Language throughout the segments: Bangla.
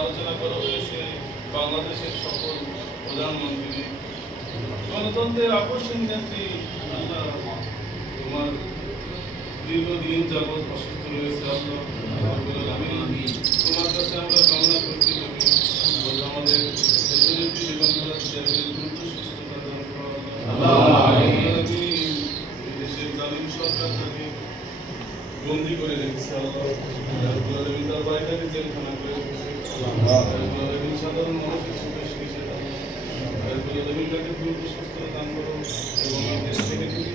আলোচনা করা হয়েছে বাংলাদেশের সকল প্রধানমন্ত্রী গণতন্ত্রের আকর্ষণ নেত্রী আল্লাহ তোমার দীর্ঘদিন যাবৎ অসুস্থ রয়েছে আল্লাহ তোমার কাছে আমরা কামনা করছি তুমি আমাদের দেশের জীবনগুলো দ্রুত সুস্থতা দান করো দেশের জালিম সরকার তাকে বন্দী করে রেখেছে আল্লাহ তার বাড়িটাকে জেলখানা করে রেখেছে সাধারণ মানুষের সুখে শিখেছে জমিনটাকে দ্রুত সুস্থতা দান করো এবং দেশ থেকে যদি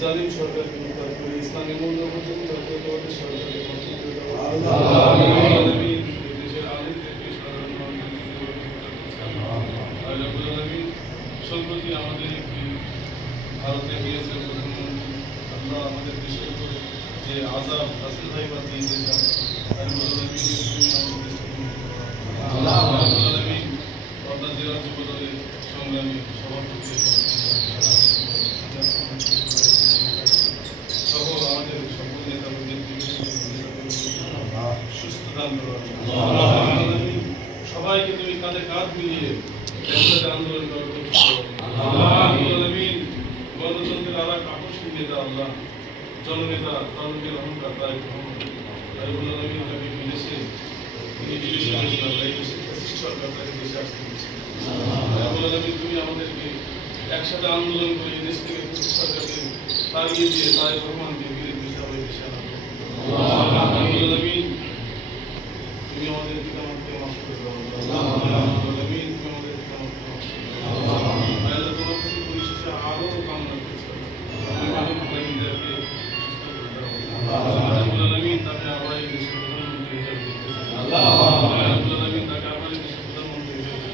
জালিম সরকারকে উদ্ধার করে ইসলামী মূল্যবোধ জাতীয়তাবাদী সরকারকে বঞ্চিত করে দেশের আলিমদেরকে সাধারণ সম্প্রতি আমাদের একটি ভারতে গিয়েছে প্রধানমন্ত্রী আল্লাহ আমাদের দেশের উপরে যে আজাব রাসূল ভাই বা দিয়েছে সংগ্রামী সভাপতি সহ আমাদের সকল নেতাদের সুস্থ দান করো সবাইকে তুমি কাঁধে কাঁধ মিলিয়ে আন্দোলন করতে গণতন্ত্রের আর এক আকর্ষণ নেতা আল্লাহ জননেতা তরুণের অহংকার তাই বিদেশে সরকার তাকে দেশে আসতে দিচ্ছে তুমি আমাদেরকে একসাথে আন্দোলন করে দেশ থেকে সরকারকে তাড়িয়ে দিয়ে তাই রহমানকে বিরোধী হিসাবে দেশে আনবে তুমি আমাদের পিতামাতাকে মাফ করে দাও তুমি আমাদের পিতামাতাকে তোমার কাছে পরিশেষে আরো কামনা করছি তাকে আবার এই দেশের প্রধানমন্ত্রী হিসাবে তাকে আবার এই দেশের প্রধানমন্ত্রী হিসাবে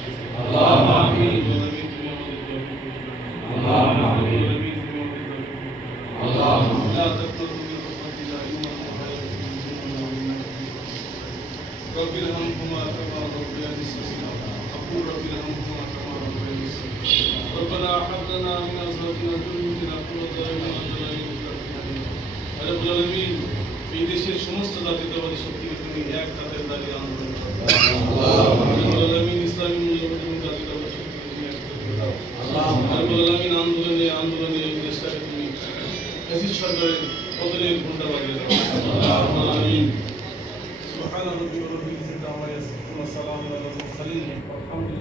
رب ارحمهما كما ربياني صغيرا أقول رب ارحمهما كما ربياني صغيرا ربنا هب لنا من أزواجنا وذريتنا قرة أعين واجعلنا للمتقين رب العالمين এই দেশের সমস্ত জাতীয়তাবাদী শক্তিকে তুমি এক হাতের দাঁড়িয়ে আন্দোলন করো রব্বুল আলামিন ইসলামী মূল্যবোধ এবং জাতীয়তাবাদী শক্তিকে তুমি এক হাতে দাও রব্বুল আলামিন আন্দোলনে এই দেশটাকে তুমি ফ্যাসিস্ট সরকারের পতনের ঘণ্টা বাজিয়ে দাও রব্বুল আলামিন سبحان ربك رب العزة عما يصفون وسلام على المرسلين والحمد